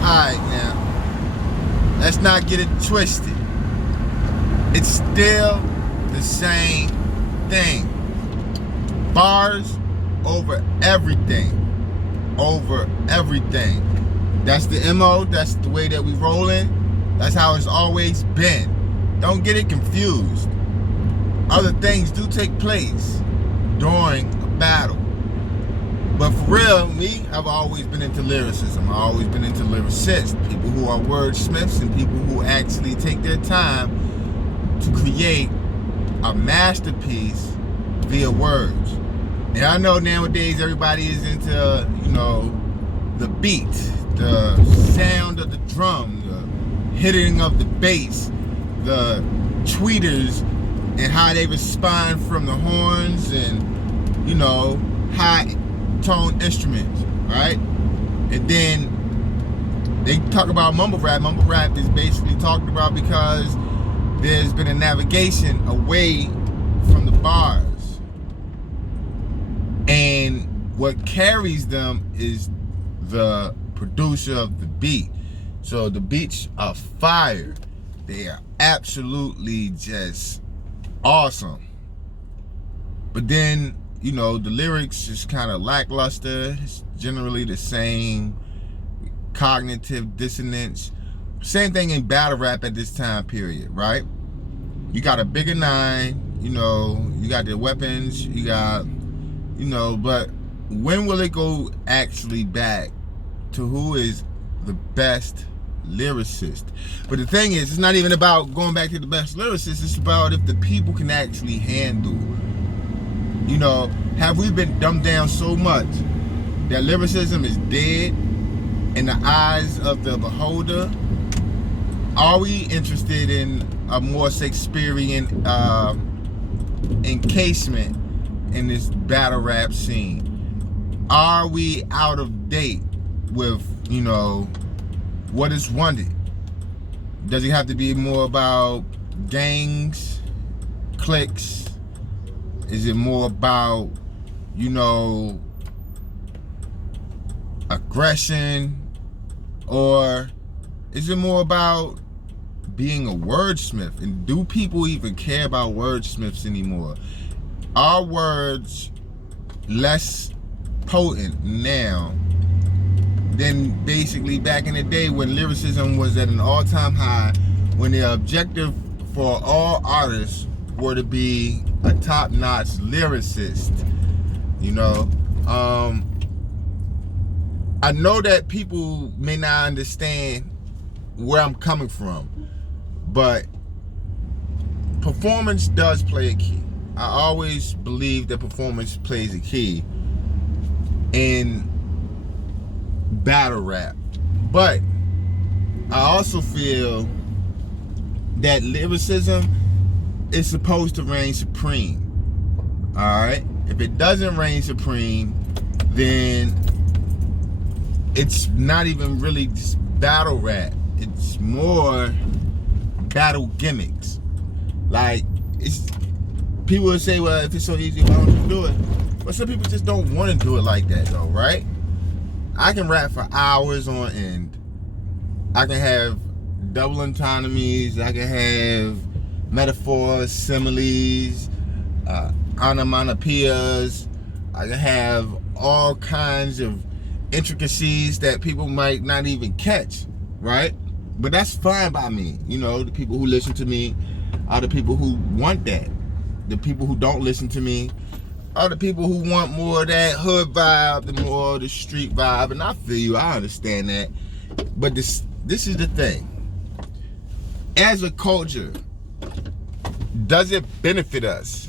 Alright now, let's not get it twisted. It's still the same thing. Bars over everything. Over everything. That's the MO, that's the way that we rolling. That's how it's always been. Don't get it confused. Other things do take place during a battle. But for real, me, I've always been into lyricism. I've always been into lyricists, people who are wordsmiths and people who actually take their time to create a masterpiece via words. And I know nowadays everybody is into, the beat, the sound of the drum, the hitting of the bass, the tweeters and how they respond from the horns and, high tone instruments, right? And then they talk about mumble rap. Mumble rap is basically talked about because there's been a navigation away from the bars. And what carries them is the producer of the beat. So the beats are fire. They are absolutely just awesome. But then, the lyrics is kind of lackluster. It's generally the same cognitive dissonance. Same thing in battle rap at this time period, right? You got a bigger nine, you got the weapons, you got, but when will it go actually back to who is the best lyricist? But the thing is, it's not even about going back to the best lyricist. It's about if the people can actually handle. Have we been dumbed down so much that lyricism is dead in the eyes of the beholder? Are we interested in a more Shakespearean encasement in this battle rap scene? Are we out of date with, what is wanted? Does it have to be more about gangs, cliques? Is it more about, aggression? Or is it more about being a wordsmith? And do people even care about wordsmiths anymore? Are words less potent now than basically back in the day when lyricism was at an all-time high, when the objective for all artists were to be a top-notch lyricist? I know that people may not understand where I'm coming from, but performance does play a key. I always believe that performance plays a key in battle rap. But I also feel that lyricism is supposed to reign supreme. Alright? If it doesn't reign supreme, then it's not even really just battle rap. It's more battle gimmicks. Like, people will say, well, if it's so easy, why don't you do it? But some people just don't want to do it like that, though, right? I can rap for hours on end. I can have double entonomies. I can have metaphors, similes, onomatopoeias. I can have all kinds of intricacies that people might not even catch, right? But that's fine by me. The people who listen to me are the people who want that. The people who don't listen to me are the people who want more of that hood vibe, the more of the street vibe. And I feel you, I understand that. But this is the thing. As a culture, does it benefit us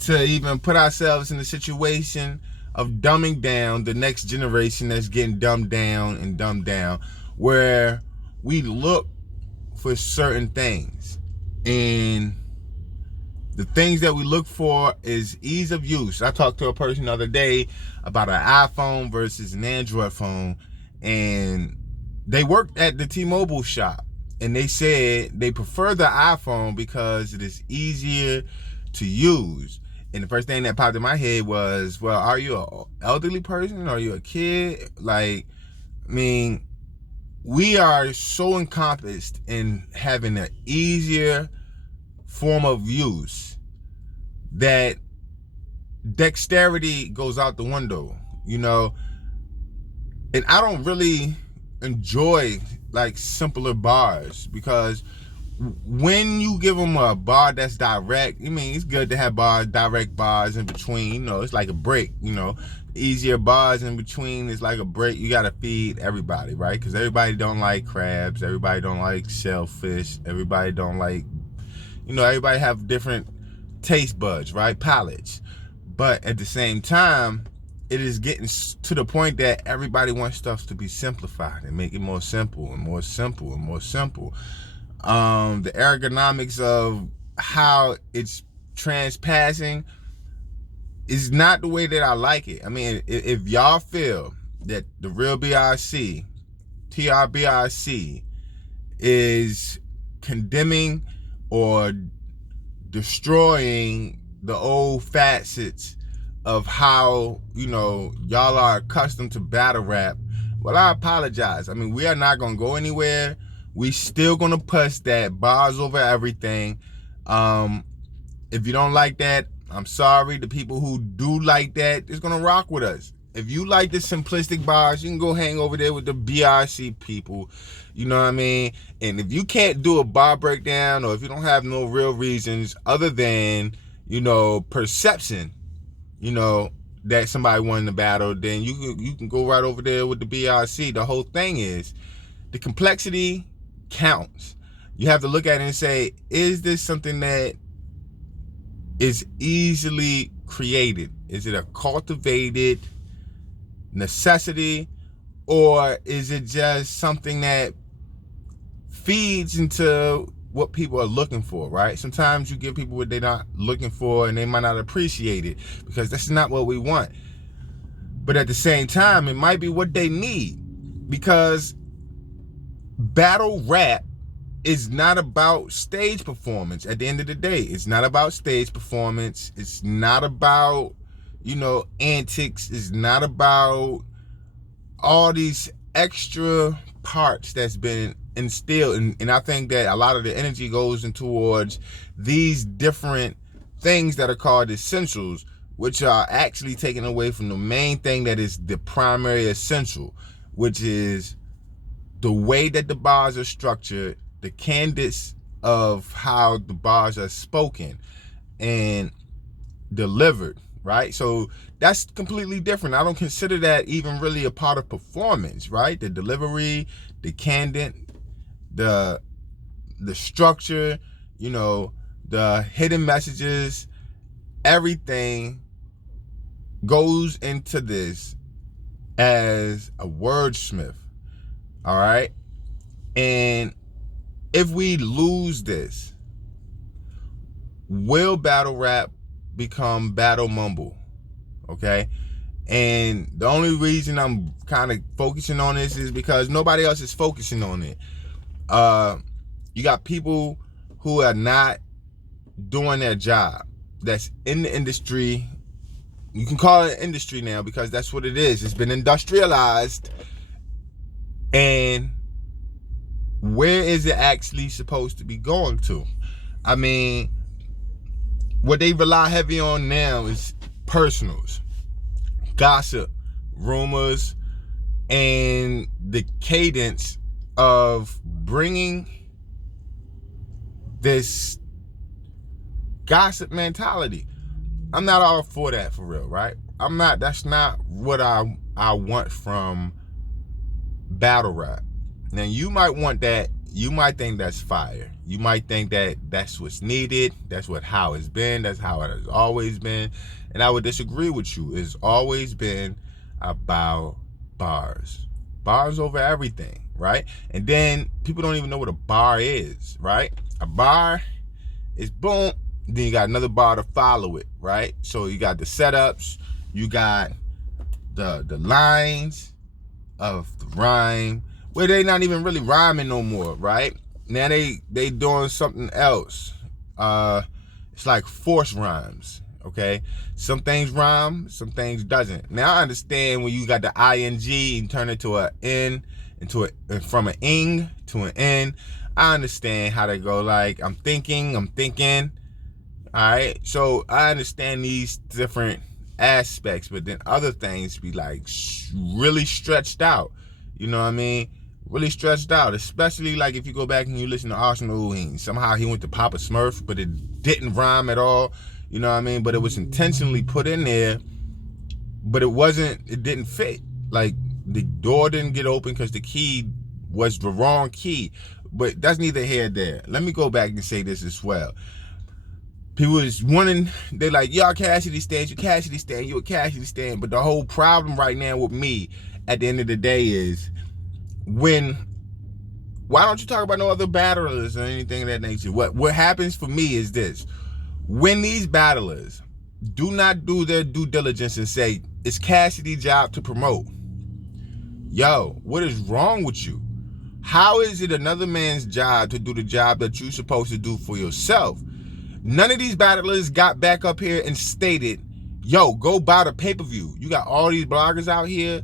to even put ourselves in a situation of dumbing down the next generation that's getting dumbed down, where we look for certain things, and the things that we look for is ease of use? I talked to a person the other day about an iPhone versus an Android phone, and they worked at the T-Mobile shop, and they said they prefer the iPhone because it is easier to use. And the first thing that popped in my head was, well, are you an elderly person? Are you a kid? Like, I mean, we are so encompassed in having an easier form of use that dexterity goes out the window, you know. And I don't really enjoy like simpler bars, because when you give them a bar that's direct, I mean, it's good to have bars, direct bars in between, you know, it's like a break, you know. Easier bars in between is like a break. You got to feed everybody, right? Because everybody don't like crabs, everybody don't like shellfish, everybody don't like, you know, everybody have different taste buds, right? Palates. But at the same time, it is getting to the point that everybody wants stuff to be simplified and make it more simple and more simple and more simple. The ergonomics of how it's transpassing is not the way that I like it. I mean, if y'all feel that the real BRC, TRBRC, is condemning or destroying the old facets of how, you know, y'all are accustomed to battle rap, well, I apologize. I mean, we are not going to go anywhere. We still going to push that bars over everything. If you don't like that, I'm sorry. The people who do like that is going to rock with us. If you like the simplistic bars, you can go hang over there with the BRC people. You know what I mean? And if you can't do a bar breakdown, or if you don't have no real reasons other than, you know, perception, you know, that somebody won the battle, then you can go right over there with the BRC. The whole thing is, the complexity counts. You have to look at it and say, is this something that is easily created? Is it a cultivated necessity, or is it just something that feeds into what people are looking for, right? Sometimes you give people what they're not looking for and they might not appreciate it because that's not what we want. But at the same time, it might be what they need, because battle rap is not about stage performance. At the end of the day, it's not about stage performance. It's not about, you know, antics. It's not about all these extra parts that's been instilled. And I think that a lot of the energy goes in towards these different things that are called essentials, which are actually taken away from the main thing that is the primary essential, which is the way that the bars are structured, the cadence of how the bars are spoken and delivered, right? So that's completely different. I don't consider that even really a part of performance, right? The delivery, the cadence, the structure, you know, the hidden messages, everything goes into this as a wordsmith, all right? And if we lose this, will battle rap become battle mumble? Okay? And the only reason I'm kind of focusing on this is because nobody else is focusing on it. You got people who are not doing their job, that's in the industry. You can call it industry now because that's what it is. It's been industrialized. And where is it actually supposed to be going to? I mean, what they rely heavy on now is personals, gossip, rumors, and the cadence of bringing this gossip mentality. I'm not all for that, for real, right? That's not what I want from battle rap. Now, you might want that. You might think that's fire. You might think that that's what's needed. That's how it's been. That's how it has always been. And I would disagree with you. It's always been about bars. Bars over everything, right? And then people don't even know what a bar is, right? A bar is boom. Then you got another bar to follow it, right? So you got the setups. You got the lines of the rhyme, where they not even really rhyming no more, right? Now they doing something else. It's like forced rhymes, okay? Some things rhyme, some things doesn't. Now I understand when you got the ing and turn it to a n, and from an ing to an n. I understand how they go. Like, I'm thinking. All right. So I understand these different aspects, but then other things be like really stretched out. You know what I mean? Really stretched out, especially like if you go back and you listen to Arsenal, somehow he went to Papa Smurf, but it didn't rhyme at all. You know what I mean? But it was intentionally put in there, but it didn't fit. Like, the door didn't get open because the key was the wrong key. But that's neither here nor there. Let me go back and say this as well. People was wanting, they're like, y'all Cassidy stands, you Cassidy stand, you a Cassidy stand. But the whole problem right now with me at the end of the day is, why don't you talk about no other battlers or anything of that nature? What happens for me is this: when these battlers do not do their due diligence and say, it's Cassidy's job to promote. Yo, what is wrong with you? How is it another man's job to do the job that you're supposed to do for yourself? None of these battlers got back up here and stated, yo, go buy the pay-per-view. You got all these bloggers out here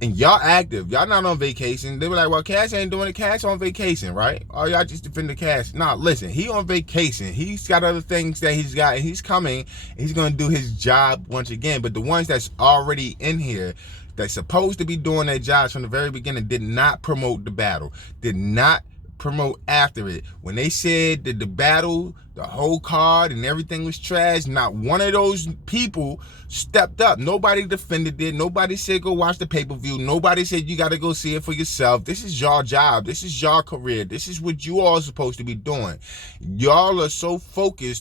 and y'all active. Y'all not on vacation. They were like, well, Cass ain't doing it. Cass on vacation, right? Oh, y'all just defending Cass. Nah, listen, he on vacation. He's got other things that he's got, and he's coming. He's going to do his job once again. But the ones that's already in here, that's supposed to be doing their jobs from the very beginning, did not promote the battle, did not promote after it. When they said that the battle, the whole card and everything was trash, not one of those people stepped up. Nobody defended it. Nobody said go watch the pay-per-view. Nobody said you got to go see it for yourself. This is your job. This is your career. This is what you all are supposed to be doing. Y'all are so focused